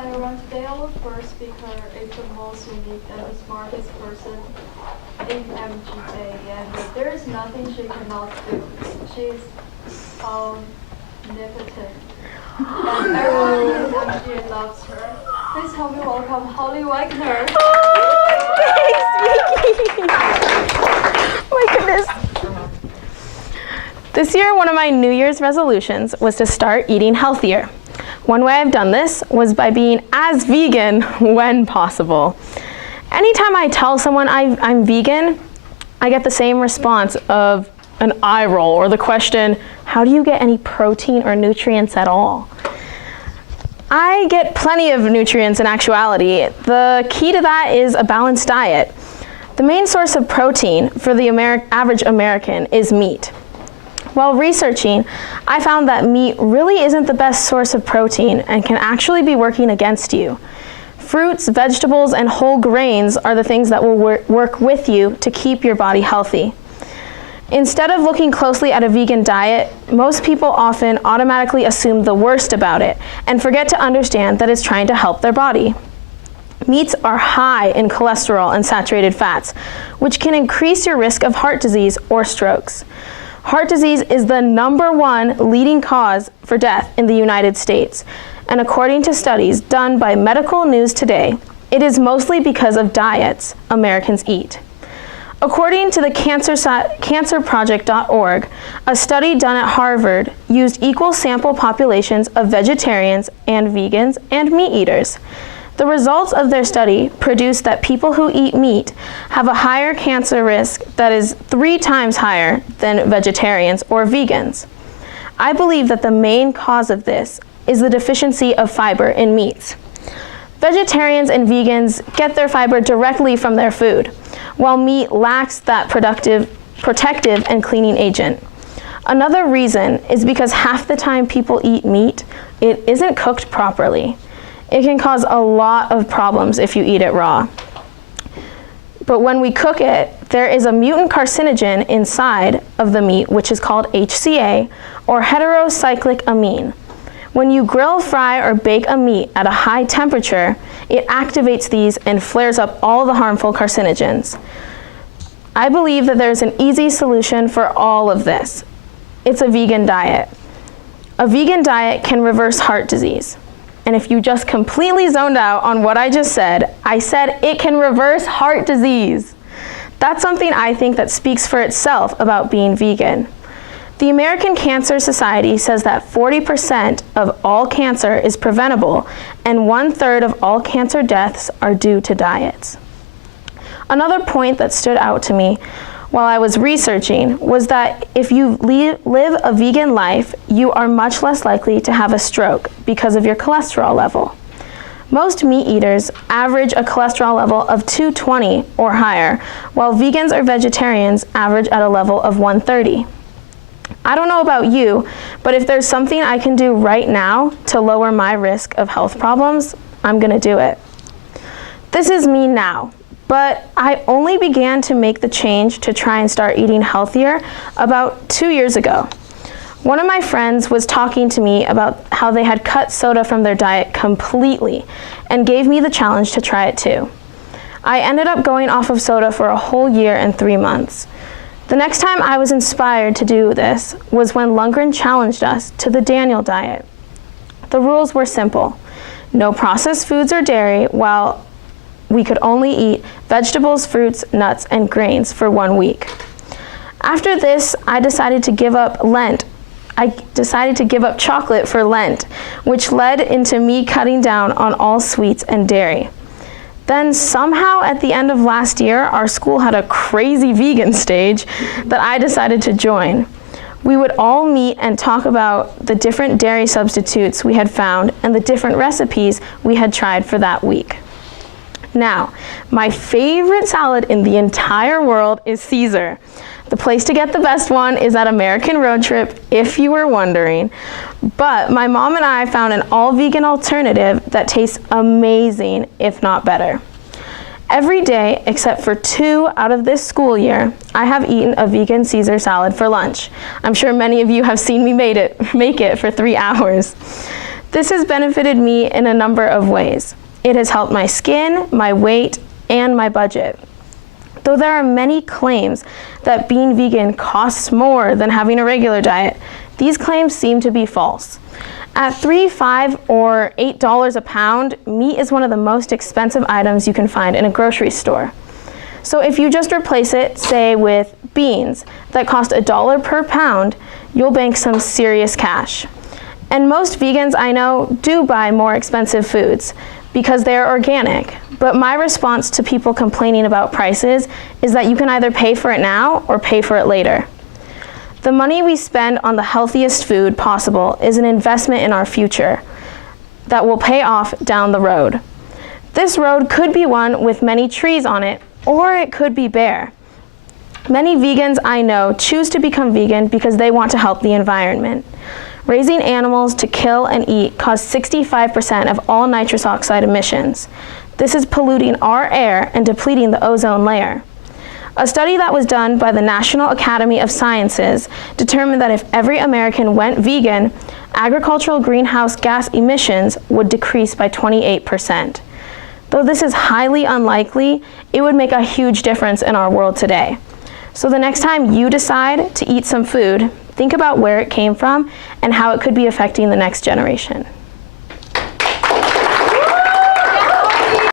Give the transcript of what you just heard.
Hi everyone, today our first speaker is the most unique and the smartest person in MGA, and there is nothing she cannot do. She's omnipotent, and everyone in MGA loves her. Please help me welcome Holly Wagner. Thanks, Vicky. My goodness. This year, one of my New Year's resolutions was to start eating healthier. One way I've done this was by being as vegan when possible. Anytime I tell someone I'm vegan, I get the same response of an eye roll or the question, how do you get any protein or nutrients at all? I get plenty of nutrients in actuality. The key to that is a balanced diet. The main source of protein for the average American is meat. While researching, I found that meat really isn't the best source of protein and can actually be working against you. Fruits, vegetables, and whole grains are the things that will work with you to keep your body healthy. Instead of looking closely at a vegan diet, most people often automatically assume the worst about it and forget to understand that it's trying to help their body. Meats are high in cholesterol and saturated fats, which can increase your risk of heart disease or strokes. Heart disease is the #1 leading cause for death in the United States, and according to studies done by Medical News Today, it is mostly because of diets Americans eat. According to the cancerproject.org, a study done at Harvard used equal sample populations of vegetarians and vegans and meat eaters. The results of their study produced that people who eat meat have a higher cancer risk that is 3 times higher than vegetarians or vegans. I believe that the main cause of this is the deficiency of fiber in meats. Vegetarians and vegans get their fiber directly from their food, while meat lacks that protective and cleaning agent. Another reason is because half the time people eat meat, it isn't cooked properly. It can cause a lot of problems if you eat it raw. But when we cook it, there is a mutant carcinogen inside of the meat, which is called HCA, or heterocyclic amine. When you grill, fry, or bake a meat at a high temperature, it activates these and flares up all the harmful carcinogens. I believe that there's an easy solution for all of this. It's a vegan diet. A vegan diet can reverse heart disease. And if you just completely zoned out on what I just said, I said it can reverse heart disease. That's something I think that speaks for itself about being vegan. The American Cancer Society says that 40% of all cancer is preventable, and 1/3 of all cancer deaths are due to diets. Another point that stood out to me while I was researching was that if you live a vegan life, you are much less likely to have a stroke because of your cholesterol level. Most meat eaters average a cholesterol level of 220 or higher, while vegans or vegetarians average at a level of 130. I don't know about you, but if there's something I can do right now to lower my risk of health problems, I'm gonna do it. This is me now. But I only began to make the change to try and start eating healthier about 2 years ago. One of my friends was talking to me about how they had cut soda from their diet completely and gave me the challenge to try it too. I ended up going off of soda for a whole year and 3 months. The next time I was inspired to do this was when Lundgren challenged us to the Daniel diet. The rules were simple: no processed foods or dairy, while we could only eat vegetables, fruits, nuts, and grains for 1 week. After this, I decided to give up chocolate for Lent, which led into me cutting down on all sweets and dairy. Then somehow at the end of last year, our school had a crazy vegan stage that I decided to join. We would all meet and talk about the different dairy substitutes we had found and the different recipes we had tried for that week. Now, my favorite salad in the entire world is Caesar. The place to get the best one is at American Road Trip, if you were wondering. But my mom and I found an all-vegan alternative that tastes amazing, if not better. Every day, except for 2 out of this school year, I have eaten a vegan Caesar salad for lunch. I'm sure many of you have seen me make it for 3 hours. This has benefited me in a number of ways. It has helped my skin, my weight, and my budget. Though there are many claims that being vegan costs more than having a regular diet, these claims seem to be false. At $3, $5, or $8 a pound, meat is one of the most expensive items you can find in a grocery store. So if you just replace it, say, with beans that cost $1 per pound, you'll bank some serious cash. And most vegans I know do buy more expensive foods because they are organic. But my response to people complaining about prices is that you can either pay for it now or pay for it later. The money we spend on the healthiest food possible is an investment in our future that will pay off down the road. This road could be one with many trees on it, or it could be bare. Many vegans I know choose to become vegan because they want to help the environment. Raising animals to kill and eat cause 65% of all nitrous oxide emissions. This is polluting our air and depleting the ozone layer. A study that was done by the National Academy of Sciences determined that if every American went vegan, agricultural greenhouse gas emissions would decrease by 28%. Though this is highly unlikely, it would make a huge difference in our world today. So the next time you decide to eat some food, think about where it came from and how it could be affecting the next generation.